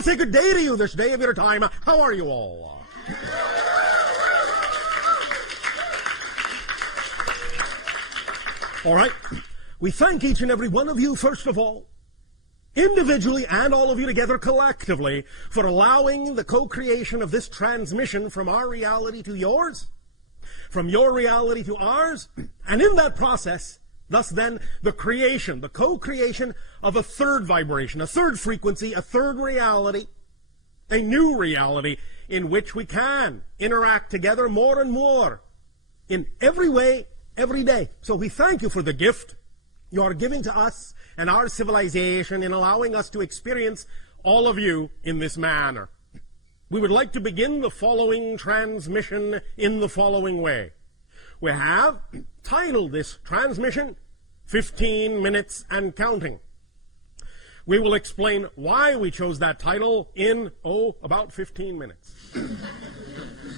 will say good day to you this day of your time. How are you all? All right. We thank each and every one of you, first of all, individually and all of you together collectively, for allowing the co-creation of this transmission from our reality to yours, from your reality to ours, and in that process, thus then, the creation, the co-creation of a third vibration, a third frequency, a third reality, a new reality in which we can interact together more and more in every way, every day. So we thank you for the gift you are giving to us and our civilization in allowing us to experience all of you in this manner. We would like to begin the following transmission in the following way. We have titled this transmission 15 Minutes and Counting. We will explain why we chose that title in, about 15 minutes.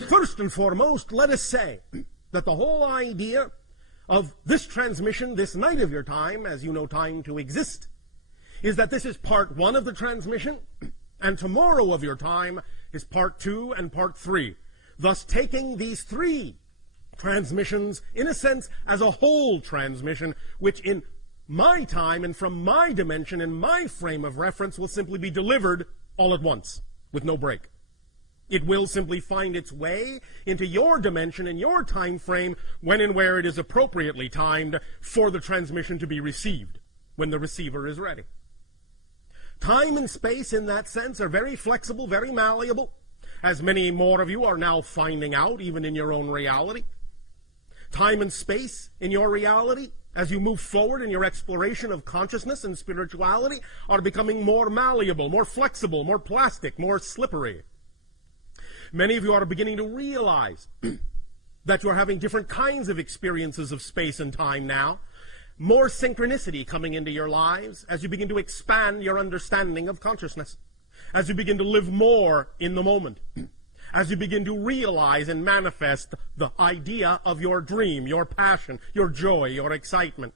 First and foremost, let us say that the whole idea of this transmission, this night of your time, as you know time to exist, is that this is part 1 of the transmission, and tomorrow of your time is part 2 and part 3. Thus taking these 3 transmissions, in a sense, as a whole transmission, which in my time and from my dimension and my frame of reference will simply be delivered all at once, with no break. It will simply find its way into your dimension and your time frame when and where it is appropriately timed for the transmission to be received, when the receiver is ready. Time and space in that sense are very flexible, very malleable, as many more of you are now finding out, even in your own reality. Time and space in your reality, as you move forward in your exploration of consciousness and spirituality, are becoming more malleable, more flexible, more plastic, more slippery. Many of you are beginning to realize that you're having different kinds of experiences of space and time now, more synchronicity coming into your lives as you begin to expand your understanding of consciousness, as you begin to live more in the moment, as you begin to realize and manifest the idea of your dream, your passion, your joy, your excitement.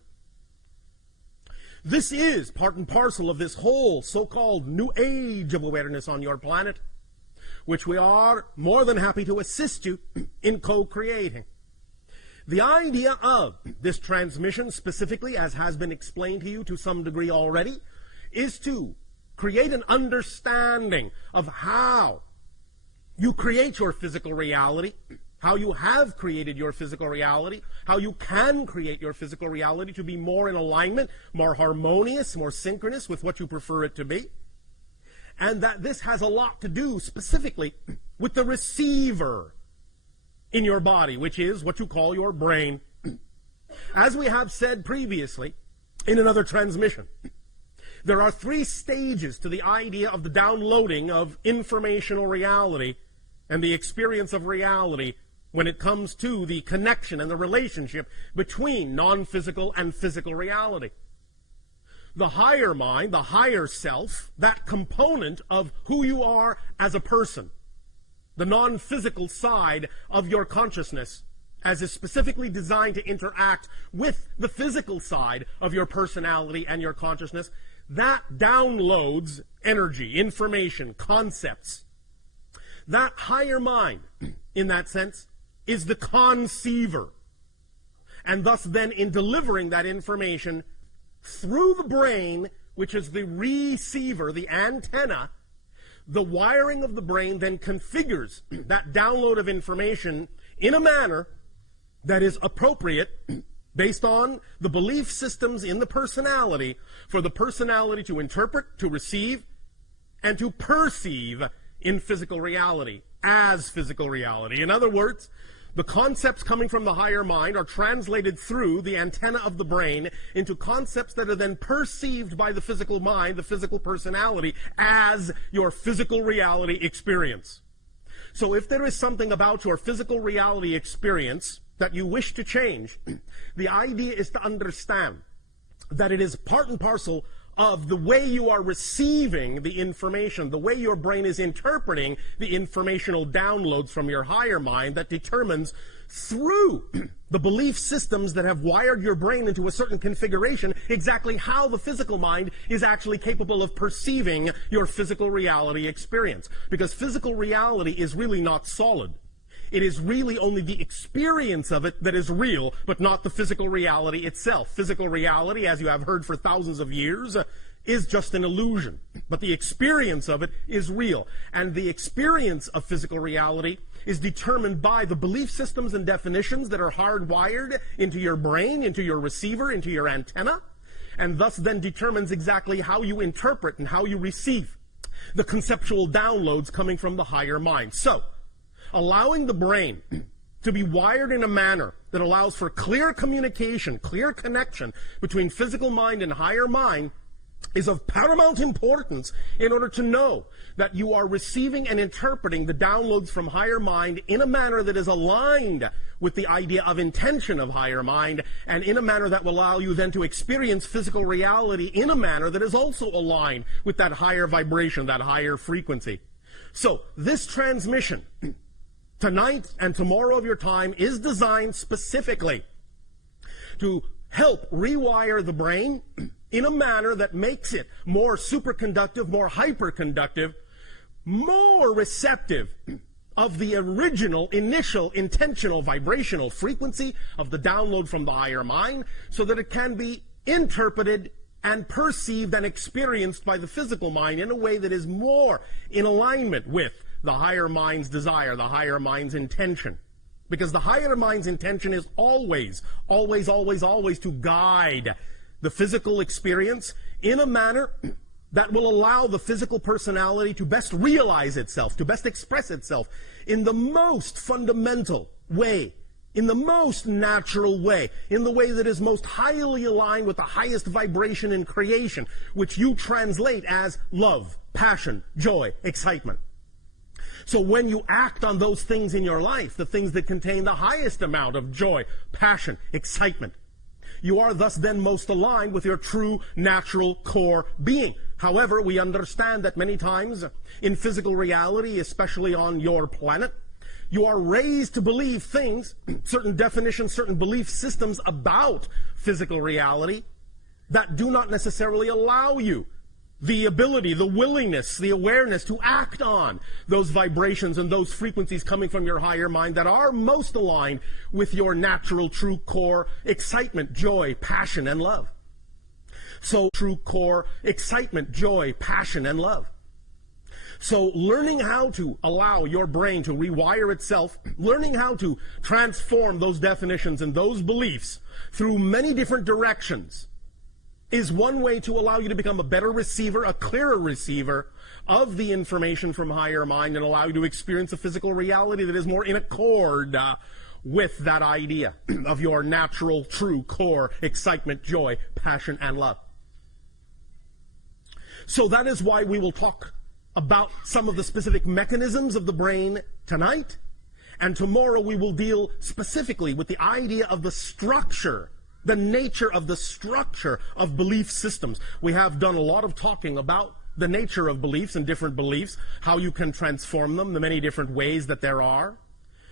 This is part and parcel of this whole so-called new age of awareness on your planet, which we are more than happy to assist you in co-creating. The idea of this transmission, specifically, as has been explained to you to some degree already, is to create an understanding of how you create your physical reality, how you have created your physical reality, how you can create your physical reality to be more in alignment, more harmonious, more synchronous with what you prefer it to be. And that this has a lot to do specifically with the receiver in your body, which is what you call your brain. As we have said previously in another transmission, there are 3 stages to the idea of the downloading of informational reality and the experience of reality when it comes to the connection and the relationship between non-physical and physical reality. The higher mind, the higher self, that component of who you are as a person, the non-physical side of your consciousness, as is specifically designed to interact with the physical side of your personality and your consciousness, that downloads energy, information, concepts. That higher mind, in that sense, is the conceiver. And thus then, in delivering that information through the brain, which is the receiver, the antenna, the wiring of the brain then configures that download of information in a manner that is appropriate based on the belief systems in the personality, for the personality to interpret, to receive, and to perceive in physical reality, as physical reality. In other words, the concepts coming from the higher mind are translated through the antenna of the brain into concepts that are then perceived by the physical mind, the physical personality, as your physical reality experience. So if there is something about your physical reality experience that you wish to change, the idea is to understand that it is part and parcel of the way you are receiving the information, the way your brain is interpreting the informational downloads from your higher mind that determines through the belief systems that have wired your brain into a certain configuration exactly how the physical mind is actually capable of perceiving your physical reality experience. Because physical reality is really not solid. It is really only the experience of it that is real, but not the physical reality itself. Physical reality, as you have heard for thousands of years, is just an illusion. But the experience of it is real. And the experience of physical reality is determined by the belief systems and definitions that are hardwired into your brain, into your receiver, into your antenna, and thus then determines exactly how you interpret and how you receive the conceptual downloads coming from the higher mind. So, allowing the brain to be wired in a manner that allows for clear communication, clear connection between physical mind and higher mind is of paramount importance in order to know that you are receiving and interpreting the downloads from higher mind in a manner that is aligned with the idea of intention of higher mind, and in a manner that will allow you then to experience physical reality in a manner that is also aligned with that higher vibration, that higher frequency. So this transmission tonight and tomorrow of your time is designed specifically to help rewire the brain in a manner that makes it more superconductive, more hyperconductive, more receptive of the original, initial, intentional, vibrational frequency of the download from the higher mind, so that it can be interpreted and perceived and experienced by the physical mind in a way that is more in alignment with the higher mind's desire, the higher mind's intention. Because the higher mind's intention is always, always, always, always to guide the physical experience in a manner that will allow the physical personality to best realize itself, to best express itself in the most fundamental way, in the most natural way, in the way that is most highly aligned with the highest vibration in creation, which you translate as love, passion, joy, excitement. So when you act on those things in your life, the things that contain the highest amount of joy, passion, excitement, you are thus then most aligned with your true natural core being. However, we understand that many times in physical reality, especially on your planet, you are raised to believe things, certain definitions, certain belief systems about physical reality that do not necessarily allow you the ability, the willingness, the awareness to act on those vibrations and those frequencies coming from your higher mind that are most aligned with your natural true core excitement, joy, passion, and love. So true core excitement, joy, passion, and love. So learning how to allow your brain to rewire itself, learning how to transform those definitions and those beliefs through many different directions is one way to allow you to become a better receiver, a clearer receiver of the information from higher mind, and allow you to experience a physical reality that is more in accord with that idea of your natural, true core excitement, joy, passion, and love. So that is why we will talk about some of the specific mechanisms of the brain tonight, and tomorrow we will deal specifically with the idea of the structure, the nature of the structure of belief systems. We have done a lot of talking about the nature of beliefs and different beliefs, how you can transform them, the many different ways that there are.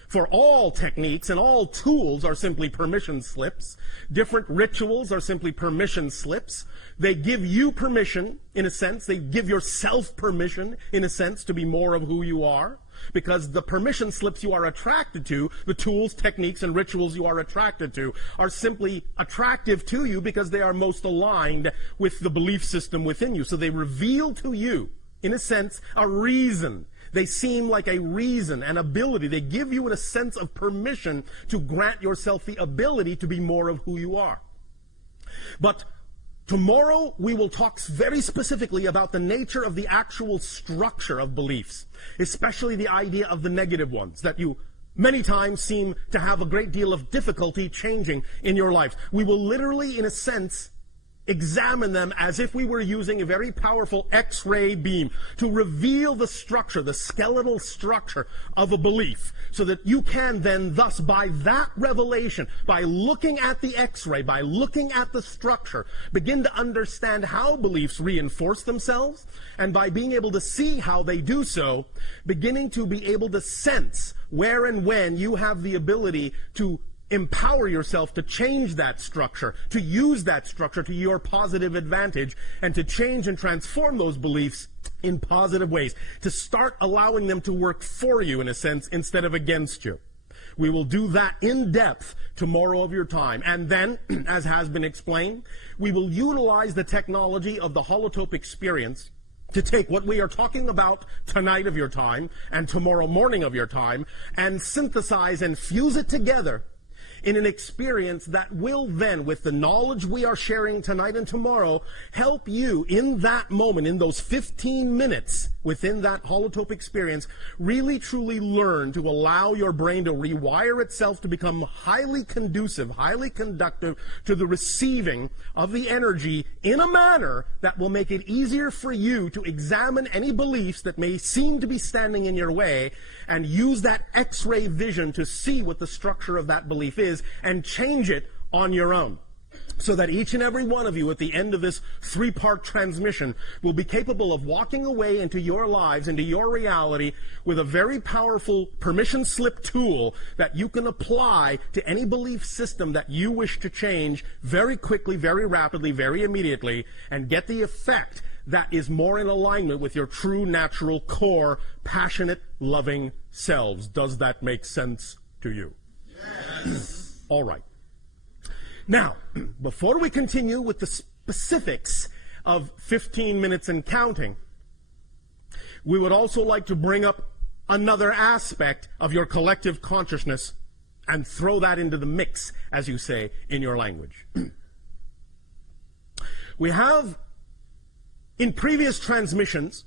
For all techniques and all tools are simply permission slips. Different rituals are simply permission slips. They give you permission, in a sense. They give yourself permission, in a sense, to be more of who you are. Because the permission slips you are attracted to, the tools, techniques, and rituals you are attracted to, are simply attractive to you because they are most aligned with the belief system within you. So they reveal to you, in a sense, a reason. They seem like a reason, an ability. They give you a sense of permission to grant yourself the ability to be more of who you are. But tomorrow, we will talk very specifically about the nature of the actual structure of beliefs, especially the idea of the negative ones that you many times seem to have a great deal of difficulty changing in your life. We will literally, in a sense, examine them as if we were using a very powerful X-ray beam to reveal the structure, the skeletal structure of a belief, so that you can then thus, by that revelation, by looking at the X-ray, by looking at the structure, begin to understand how beliefs reinforce themselves, and by being able to see how they do so, beginning to be able to sense where and when you have the ability to empower yourself to change that structure, to use that structure to your positive advantage, and to change and transform those beliefs in positive ways, to start allowing them to work for you, in a sense, instead of against you. We will do that in depth tomorrow of your time. And then, as has been explained, we will utilize the technology of the holotope experience to take what we are talking about tonight of your time and tomorrow morning of your time and synthesize and fuse it together in an experience that will then, with the knowledge we are sharing tonight and tomorrow, help you in that moment, in those 15 minutes within that holotope experience, really truly learn to allow your brain to rewire itself to become highly conducive, highly conductive to the receiving of the energy in a manner that will make it easier for you to examine any beliefs that may seem to be standing in your way and use that X-ray vision to see what the structure of that belief is and change it on your own, so that each and every one of you at the end of this three-part transmission will be capable of walking away into your lives, into your reality, with a very powerful permission slip tool that you can apply to any belief system that you wish to change very quickly, very rapidly, very immediately, and get the effect that is more in alignment with your true, natural, core, passionate, loving selves. Does that make sense to you? Yes. All right. Now, before we continue with the specifics of 15 minutes and counting, we would also like to bring up another aspect of your collective consciousness and throw that into the mix, as you say in your language. We have, in previous transmissions,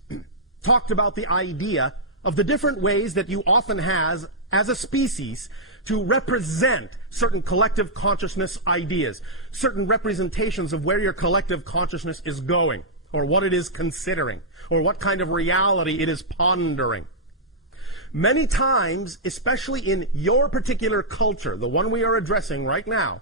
talked about the idea of the different ways that you often have, as a species, to represent certain collective consciousness ideas, certain representations of where your collective consciousness is going, or what it is considering, or what kind of reality it is pondering. Many times, especially in your particular culture, the one we are addressing right now,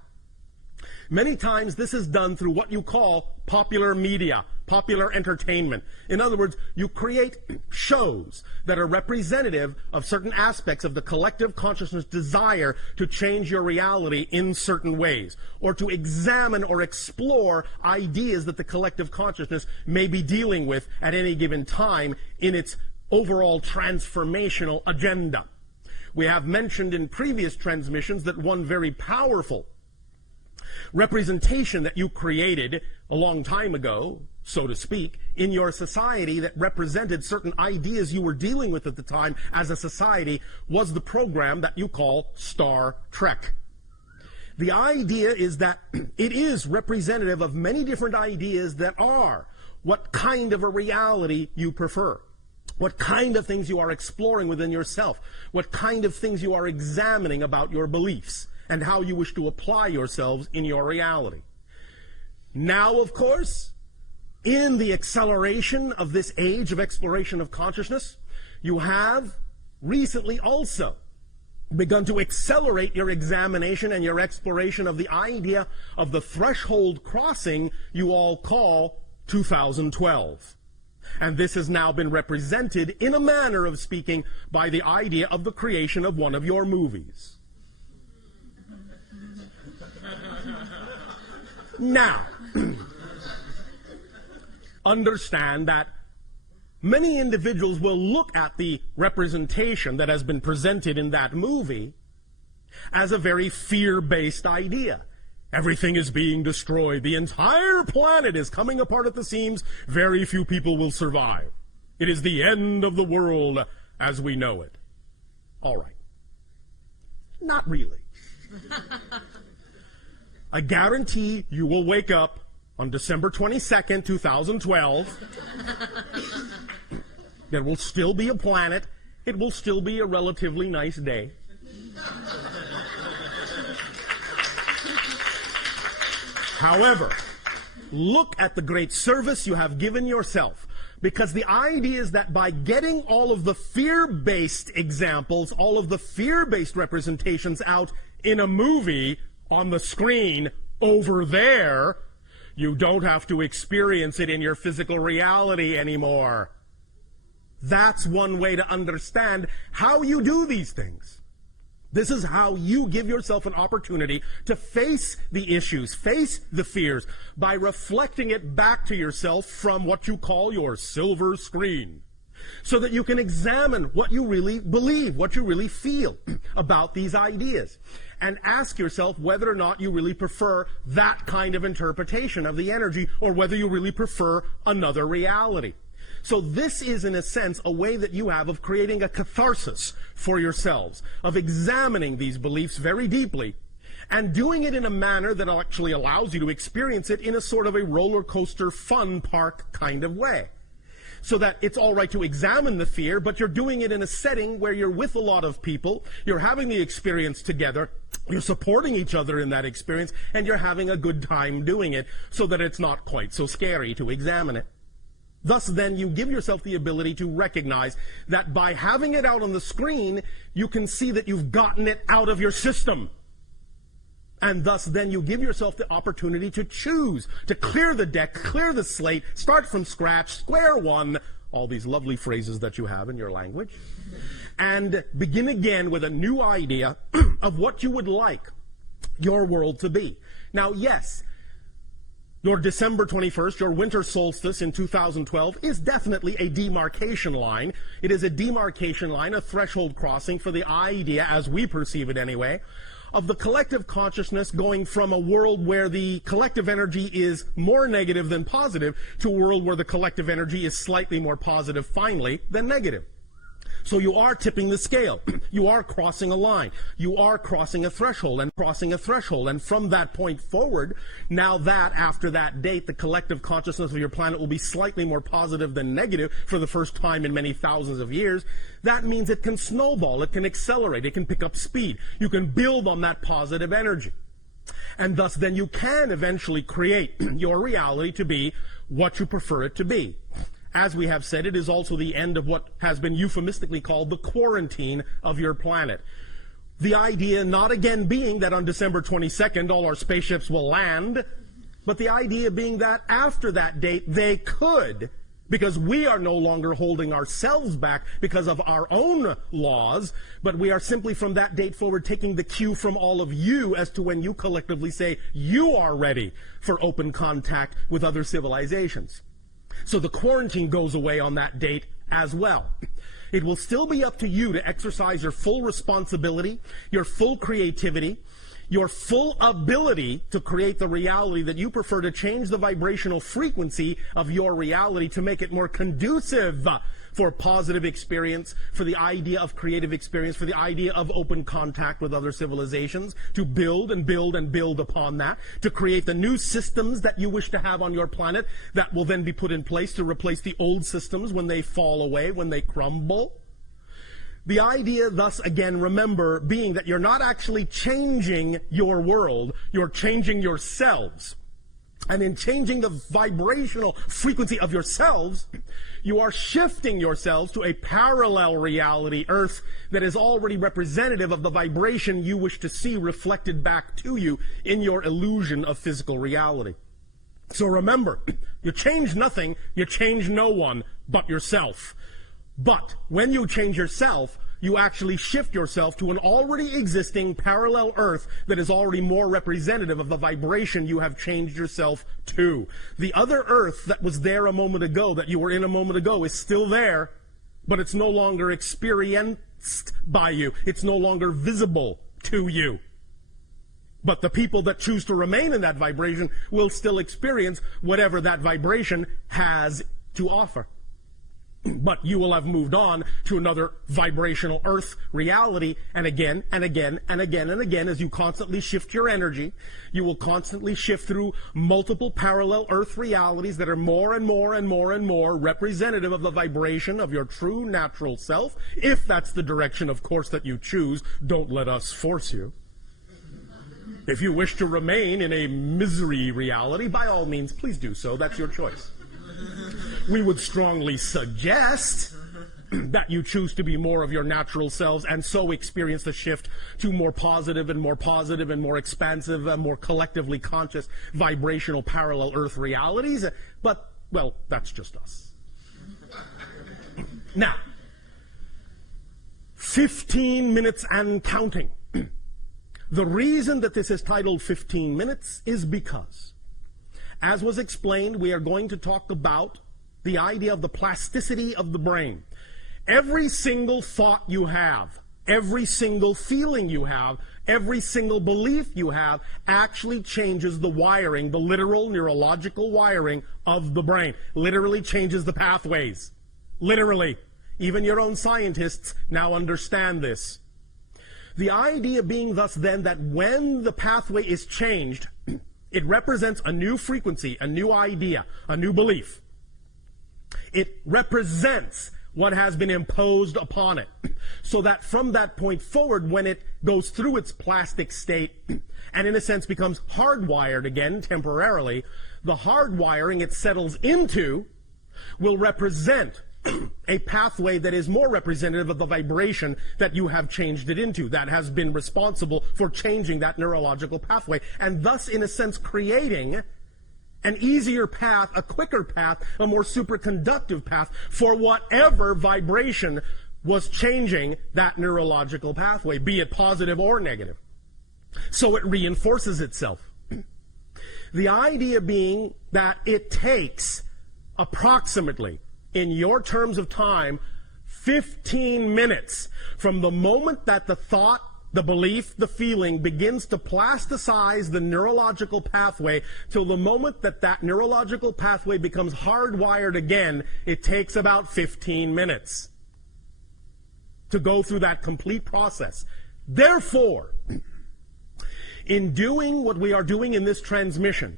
many times this is done through what you call popular media, popular entertainment. In other words, you create shows that are representative of certain aspects of the collective consciousness desire to change your reality in certain ways, or to examine or explore ideas that the collective consciousness may be dealing with at any given time in its overall transformational agenda. We have mentioned in previous transmissions that one very powerful representation that you created a long time ago, so to speak, in your society that represented certain ideas you were dealing with at the time as a society was the program that you call Star Trek. The idea is that it is representative of many different ideas that are what kind of a reality you prefer, what kind of things you are exploring within yourself, what kind of things you are examining about your beliefs, and how you wish to apply yourselves in your reality. Now, of course, in the acceleration of this age of exploration of consciousness, you have recently also begun to accelerate your examination and your exploration of the idea of the threshold crossing you all call 2012. And this has now been represented, in a manner of speaking, by the idea of the creation of one of your movies. Now, understand that many individuals will look at the representation that has been presented in that movie as a very fear-based idea. Everything is being destroyed. The entire planet is coming apart at the seams. Very few people will survive. It is the end of the world as we know it. All right. Not really. I guarantee you will wake up on December 22nd, 2012. There will still be a planet. It will still be a relatively nice day. However, Look at the great service you have given yourself. Because the idea is that by getting all of the fear-based examples, all of the fear-based representations out in a movie on the screen over there, you don't have to experience it in your physical reality anymore. That's one way to understand how you do these things. This is how you give yourself an opportunity to face the issues, face the fears, by reflecting it back to yourself from what you call your silver screen, so that you can examine what you really believe, what you really feel about these ideas, and ask yourself whether or not you really prefer that kind of interpretation of the energy, or whether you really prefer another reality. So this is, in a sense, a way that you have of creating a catharsis for yourselves, of examining these beliefs very deeply, and doing it in a manner that actually allows you to experience it in a sort of a roller coaster fun park kind of way. So that it's all right to examine the fear, but you're doing it in a setting where you're with a lot of people, you're having the experience together, you're supporting each other in that experience, and you're having a good time doing it, so that it's not quite so scary to examine it. Thus, then, you give yourself the ability to recognize that by having it out on the screen, you can see that you've gotten it out of your system. And thus, then, you give yourself the opportunity to choose, to clear the deck, clear the slate, start from scratch, square one, all these lovely phrases that you have in your language, and begin again with a new idea of what you would like your world to be. Now, yes, your December 21st, your winter solstice in 2012, is definitely a demarcation line. It is a demarcation line, a threshold crossing for the idea, as we perceive it anyway, of the collective consciousness going from a world where the collective energy is more negative than positive to a world where the collective energy is slightly more positive, finally, than negative. So you are tipping the scale. You are crossing a line. You are crossing a threshold and crossing a threshold. And from that point forward, now that after that date, the collective consciousness of your planet will be slightly more positive than negative for the first time in many thousands of years, that means it can snowball, it can accelerate, it can pick up speed. You can build on that positive energy. And thus then you can eventually create your reality to be what you prefer it to be. As we have said, it is also the end of what has been euphemistically called the quarantine of your planet. The idea not again being that on December 22nd all our spaceships will land, but the idea being that after that date they could, because we are no longer holding ourselves back because of our own laws, but we are simply from that date forward taking the cue from all of you as to when you collectively say you are ready for open contact with other civilizations. So the quarantine goes away on that date as well. It will still be up to you to exercise your full responsibility, your full creativity, your full ability to create the reality that you prefer, to change the vibrational frequency of your reality to make it more conducive for positive experience, for the idea of creative experience, for the idea of open contact with other civilizations, to build and build and build upon that, to create the new systems that you wish to have on your planet that will then be put in place to replace the old systems when they fall away, when they crumble. The idea, thus, again, remember, being that you're not actually changing your world, you're changing yourselves. And in changing the vibrational frequency of yourselves, you are shifting yourselves to a parallel reality, Earth, that is already representative of the vibration you wish to see reflected back to you in your illusion of physical reality. So remember, you change nothing, you change no one but yourself. But when you change yourself, you actually shift yourself to an already existing parallel Earth that is already more representative of the vibration you have changed yourself to. The other Earth that was there a moment ago, that you were in a moment ago, is still there, but it's no longer experienced by you. It's no longer visible to you. But the people that choose to remain in that vibration will still experience whatever that vibration has to offer. But you will have moved on to another vibrational Earth reality, and again, and again, and again, and again, as you constantly shift your energy, you will constantly shift through multiple parallel Earth realities that are more and more and more and more representative of the vibration of your true natural self, if that's the direction, of course, that you choose. Don't let us force you. If you wish to remain in a misery reality, by all means, please do so. That's your choice. We would strongly suggest that you choose to be more of your natural selves and so experience the shift to more positive and more positive and more expansive and more collectively conscious vibrational parallel Earth realities. But, well, that's just us. Now, 15 minutes and counting. The reason that this is titled 15 minutes is because, as was explained, we are going to talk about the idea of the plasticity of the brain. Every single thought you have, every single feeling you have, every single belief you have actually changes the wiring, the literal neurological wiring of the brain. Literally changes the pathways. Literally. Even your own scientists now understand this. The idea being thus then that when the pathway is changed, it represents a new frequency, a new idea, a new belief. It represents what has been imposed upon it. So that from that point forward, when it goes through its plastic state and in a sense becomes hardwired again temporarily, the hardwiring it settles into will represent a pathway that is more representative of the vibration that you have changed it into, that has been responsible for changing that neurological pathway, and thus, in a sense, creating an easier path, a quicker path, a more superconductive path for whatever vibration was changing that neurological pathway, be it positive or negative. So it reinforces itself. The idea being that it takes approximately, in your terms of time, 15 minutes from the moment that the thought, the belief, the feeling begins to plasticize the neurological pathway till the moment that that neurological pathway becomes hardwired again. It takes about 15 minutes to go through that complete process. Therefore, in doing what we are doing in this transmission,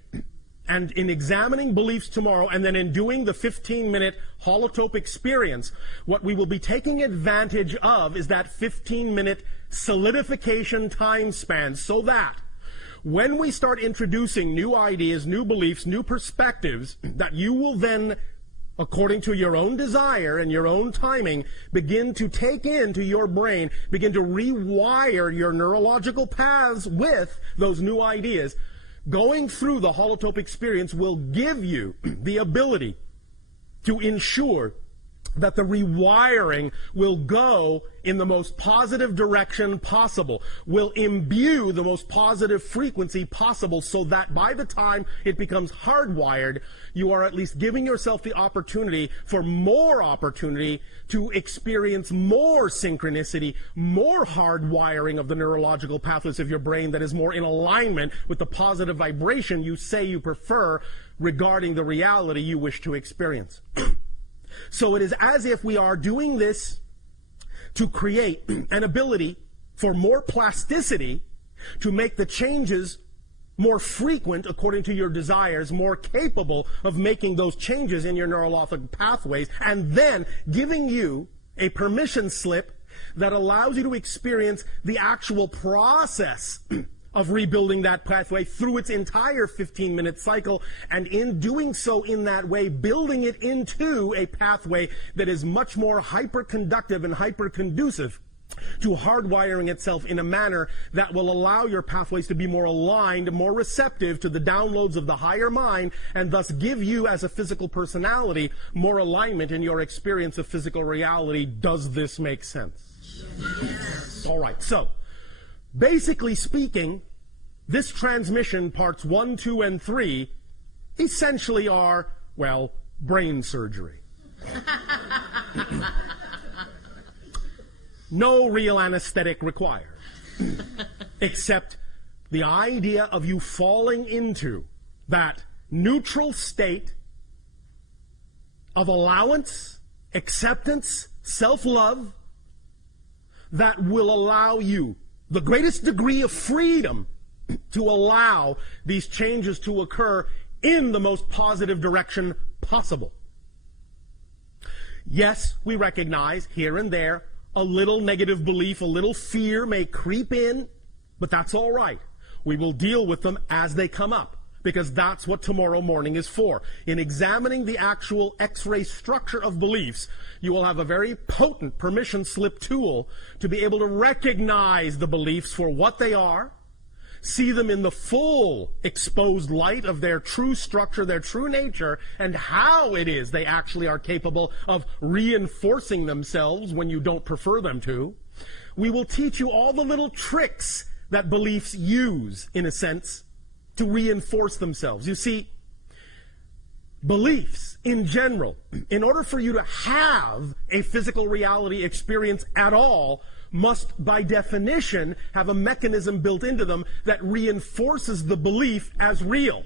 and in examining beliefs tomorrow, and then in doing the 15-minute holotope experience, what we will be taking advantage of is that 15-minute solidification time span, so that when we start introducing new ideas, new beliefs, new perspectives, that you will then, according to your own desire and your own timing, begin to take into your brain, begin to rewire your neurological paths with those new ideas. Going through the holotope experience will give you the ability to ensure that the rewiring will go in the most positive direction possible, will imbue the most positive frequency possible, so that by the time it becomes hardwired, you are at least giving yourself the opportunity for more opportunity to experience more synchronicity, more hardwiring of the neurological pathways of your brain that is more in alignment with the positive vibration you say you prefer regarding the reality you wish to experience. So it is as if we are doing this to create an ability for more plasticity, to make the changes more frequent according to your desires, more capable of making those changes in your neurological pathways, and then giving you a permission slip that allows you to experience the actual process of rebuilding that pathway through its entire 15-minute cycle, and in doing so in that way, building it into a pathway that is much more hyper-conductive and hyper-conducive to hardwiring itself in a manner that will allow your pathways to be more aligned, more receptive to the downloads of the higher mind, and thus give you as a physical personality more alignment in your experience of physical reality. Does this make sense? Yes. All right, so basically speaking, this transmission, parts 1, 2, and 3, essentially are, well, brain surgery. No real anesthetic required, except the idea of you falling into that neutral state of allowance, acceptance, self-love that will allow you the greatest degree of freedom to allow these changes to occur in the most positive direction possible. Yes, we recognize here and there a little negative belief, a little fear may creep in, but that's all right. We will deal with them as they come up, because that's what tomorrow morning is for. In examining the actual X-ray structure of beliefs, you will have a very potent permission slip tool to be able to recognize the beliefs for what they are, see them in the full exposed light of their true structure, their true nature, and how it is they actually are capable of reinforcing themselves when you don't prefer them to. We will teach you all the little tricks that beliefs use, in a sense, to reinforce themselves. You see, beliefs in general, in order for you to have a physical reality experience at all, must by definition have a mechanism built into them that reinforces the belief as real.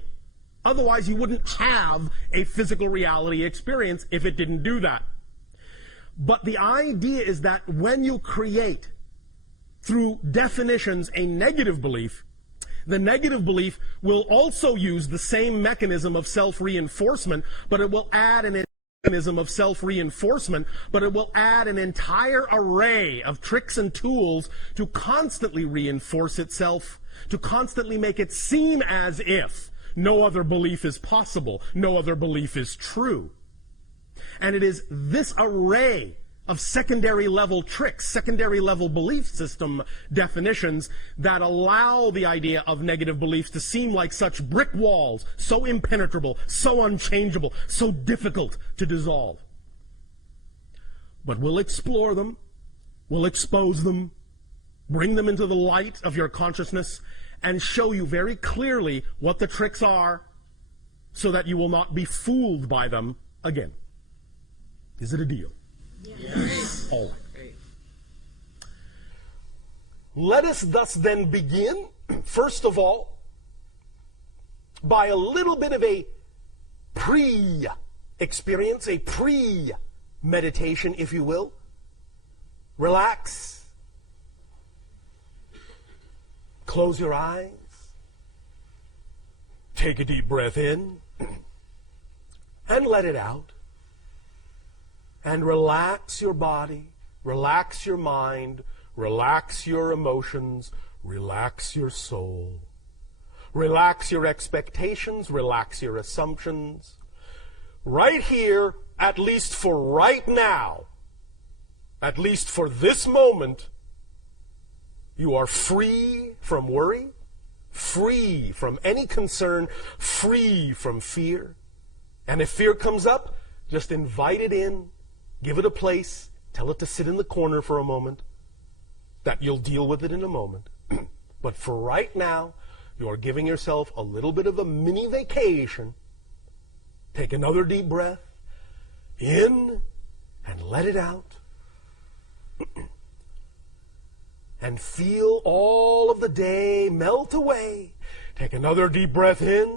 Otherwise, you wouldn't have a physical reality experience if it didn't do that. But the idea is that when you create, through definitions, a negative belief, the negative belief will also use the same mechanism of self-reinforcement, but it will add an mechanism of self-reinforcement, but it will add an entire array of tricks and tools to constantly reinforce itself, to constantly make it seem as if no other belief is possible, no other belief is true. And it is this array of secondary level tricks, secondary level belief system definitions that allow the idea of negative beliefs to seem like such brick walls, so impenetrable, so unchangeable, so difficult to dissolve. But we'll explore them, we'll expose them, bring them into the light of your consciousness, and show you very clearly what the tricks are so that you will not be fooled by them again. Is it a deal? Yes. All right. Let us thus then begin, first of all, by a little bit of a pre-experience, a pre-meditation, if you will. Relax. Close your eyes. Take a deep breath in and let it out. And relax your body, relax your mind, relax your emotions, relax your soul. Relax your expectations, relax your assumptions. Right here, at least for right now, at least for this moment, you are free from worry, free from any concern, free from fear. And if fear comes up, just invite it in. Give it a place. Tell it to sit in the corner for a moment. That you'll deal with it in a moment. But for right now, you are giving yourself a little bit of a mini vacation. Take another deep breath. In and let it out. And feel all of the day melt away. Take another deep breath in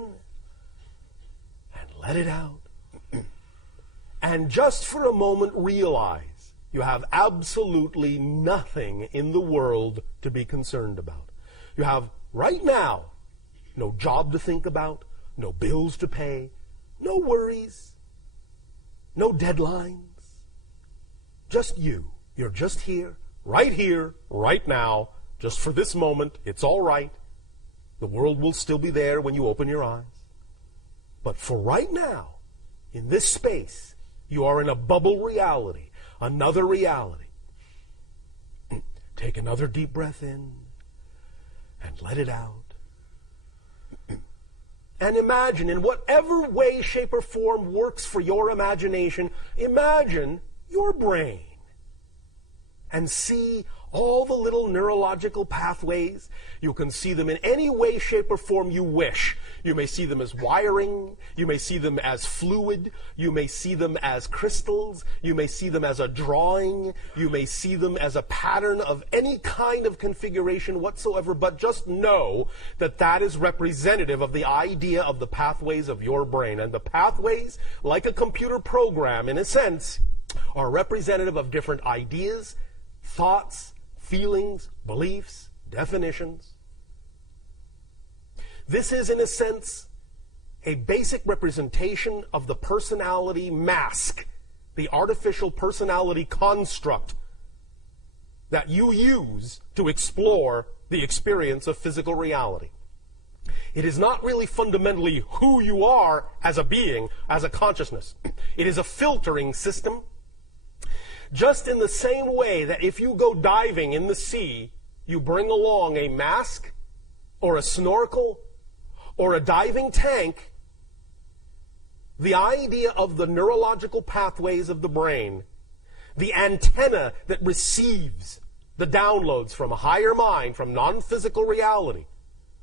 and let it out. And just for a moment realize you have absolutely nothing in the world to be concerned about. You have, right now, no job to think about, no bills to pay, no worries, no deadlines. Just you. You're just here, right now, just for this moment. It's all right. The world will still be there when you open your eyes. But for right now, in this space, you are in a bubble reality, another reality. Take another deep breath in and let it out. And imagine, in whatever way, shape, or form works for your imagination, imagine your brain and see all the little neurological pathways. You can see them in any way, shape, or form you wish. You may see them as wiring. You may see them as fluid. You may see them as crystals. You may see them as a drawing. You may see them as a pattern of any kind of configuration whatsoever. But just know that that is representative of the idea of the pathways of your brain. And the pathways, like a computer program, in a sense, are representative of different ideas, thoughts, feelings, beliefs, definitions. This is, in a sense, a basic representation of the personality mask, the artificial personality construct that you use to explore the experience of physical reality. It is not really fundamentally who you are as a being, as a consciousness. It is a filtering system. Just in the same way that if you go diving in the sea, you bring along a mask or a snorkel or a diving tank, the idea of the neurological pathways of the brain, the antenna that receives the downloads from a higher mind, from non-physical reality,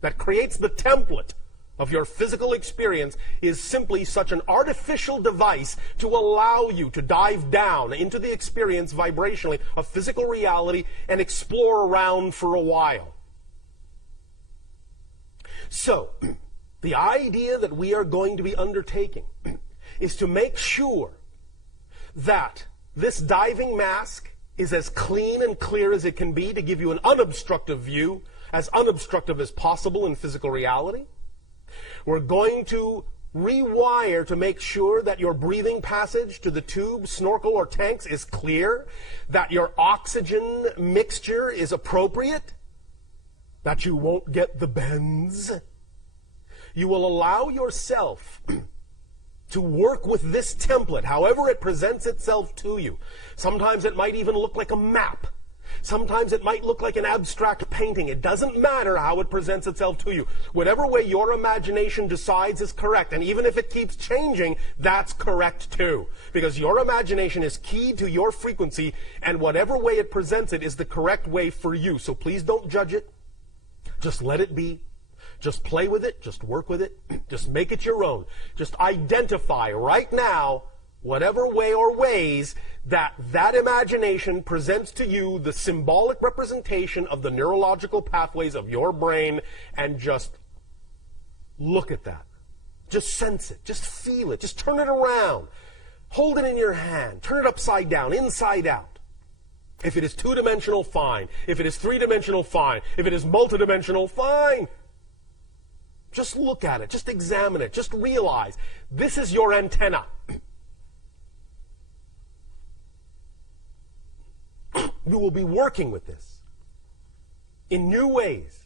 that creates the template of your physical experience, is simply such an artificial device to allow you to dive down into the experience vibrationally of physical reality and explore around for a while. So, the idea that we are going to be undertaking is to make sure that this diving mask is as clean and clear as it can be, to give you an unobstructive view, as unobstructive as possible in physical reality. We're going to rewire to make sure that your breathing passage to the tube, snorkel, or tanks is clear, that your oxygen mixture is appropriate, that you won't get the bends. You will allow yourself to work with this template, however it presents itself to you. Sometimes it might even look like a map. Sometimes it might look like an abstract painting. It doesn't matter how it presents itself to you. Whatever way your imagination decides is correct. And even if it keeps changing, that's correct too. Because your imagination is keyed to your frequency, and whatever way it presents it is the correct way for you. So please don't judge it. Just let it be. Just play with it. Just work with it. Just make it your own. Just identify right now whatever way or ways that imagination presents to you the symbolic representation of the neurological pathways of your brain, and just look at that. Just sense it. Just feel it. Just turn it around. Hold it in your hand. Turn it upside down, inside out. If it is two-dimensional, fine. If it is three-dimensional, fine. If it is multidimensional, fine. Just look at it. Just examine it. Just realize this is your antenna. You will be working with this in new ways.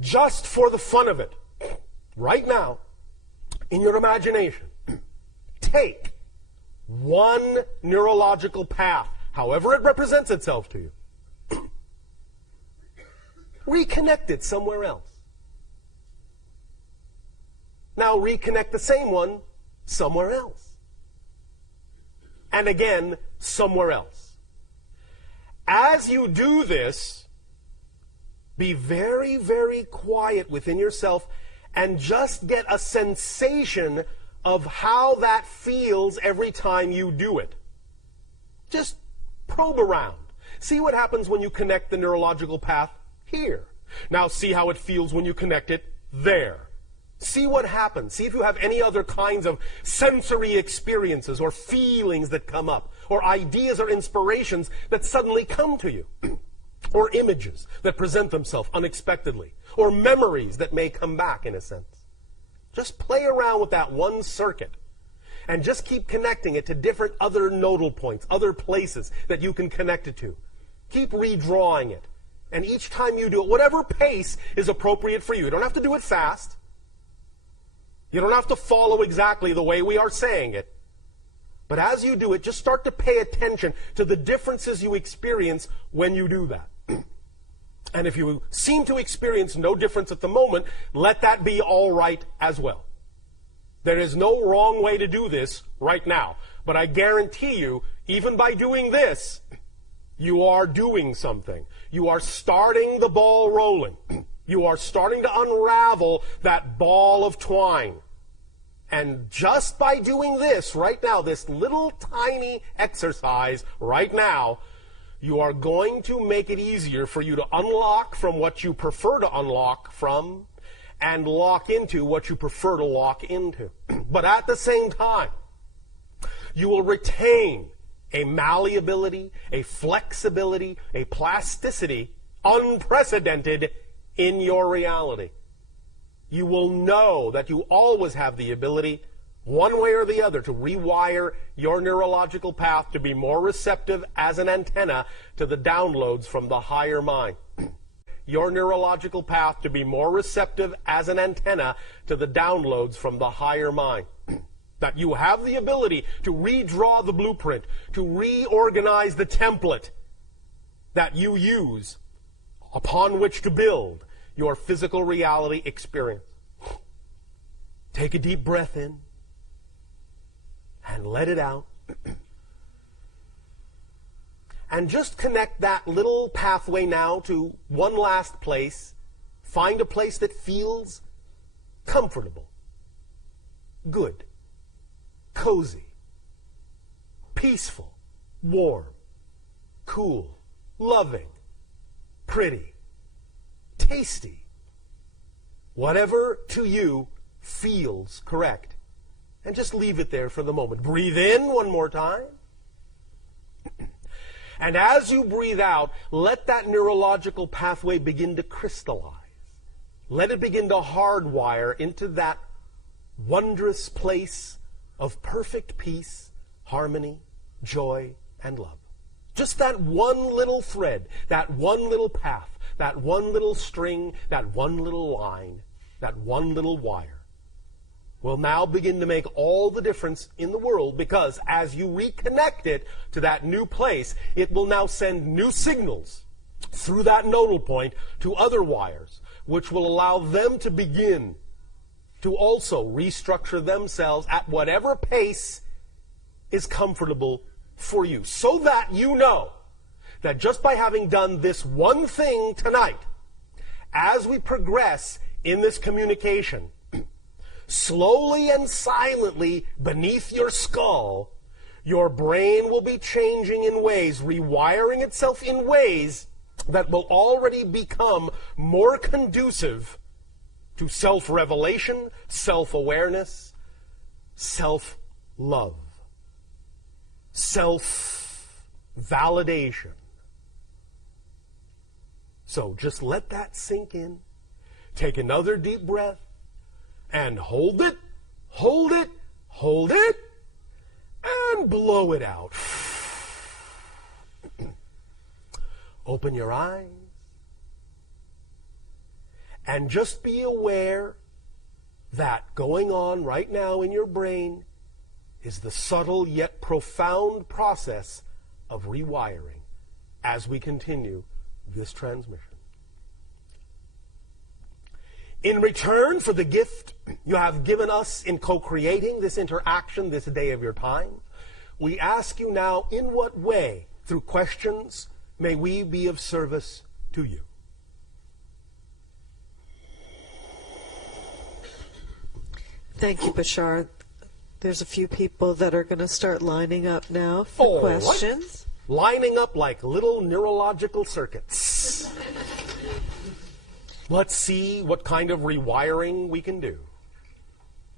Just for the fun of it, right now, in your imagination, take one neurological path, however it represents itself to you, reconnect it somewhere else. Now reconnect the same one somewhere else. And again, somewhere else. As you do this, be very, very quiet within yourself and just get a sensation of how that feels every time you do it. Just probe around. See what happens when you connect the neurological path here. Now see how it feels when you connect it there. See what happens. See if you have any other kinds of sensory experiences or feelings that come up, or ideas or inspirations that suddenly come to you, or images that present themselves unexpectedly, or memories that may come back in a sense. Just play around with that one circuit and just keep connecting it to different other nodal points, other places that you can connect it to. Keep redrawing it. And each time you do it, whatever pace is appropriate for you. You don't have to do it fast. You don't have to follow exactly the way we are saying it. But as you do it, just start to pay attention to the differences you experience when you do that. And if you seem to experience no difference at the moment, let that be all right as well. There is no wrong way to do this right now. But I guarantee you, even by doing this, you are doing something. You are starting the ball rolling. You are starting to unravel that ball of twine. And just by doing this right now, this little tiny exercise right now, you are going to make it easier for you to unlock from what you prefer to unlock from, and lock into what you prefer to lock into. But at the same time, you will retain a malleability, a flexibility, a plasticity unprecedented in your reality. You will know that you always have the ability, one way or the other, to rewire your neurological path to be more receptive as an antenna to the downloads from the higher mind. your neurological path to be more receptive as an antenna to the downloads from the higher mind. That you have the ability to redraw the blueprint, to reorganize the template that you use upon which to build your physical reality experience. Take a deep breath in and let it out. And just connect that little pathway now to one last place. Find a place that feels comfortable, good, cozy, peaceful, warm, cool, loving, pretty, tasty. Whatever to you feels correct. And just leave it there for the moment. Breathe in one more time. And as you breathe out, let that neurological pathway begin to crystallize. Let it begin to hardwire into that wondrous place of perfect peace, harmony, joy, and love. Just that one little thread, that one little path, that one little string, that one little line, that one little wire will now begin to make all the difference in the world, because as you reconnect it to that new place, it will now send new signals through that nodal point to other wires, which will allow them to begin to also restructure themselves at whatever pace is comfortable for you, so that you know that just by having done this one thing tonight, as we progress in this communication, slowly and silently beneath your skull, your brain will be changing in ways, rewiring itself in ways that will already become more conducive to self-revelation, self-awareness, self-love, self-validation. So just let that sink in. Take another deep breath. And hold it, hold it, hold it, and blow it out. Open your eyes. And just be aware that going on right now in your brain is the subtle yet profound process of rewiring as we continue this transmission. In return for the gift you have given us in co-creating this interaction this day of your time, we ask you now, in what way, through questions, may we be of service to you? Thank you, Bashar. There's a few people that are going to start lining up now for questions. What? Lining up like little neurological circuits. Let's see what kind of rewiring we can do.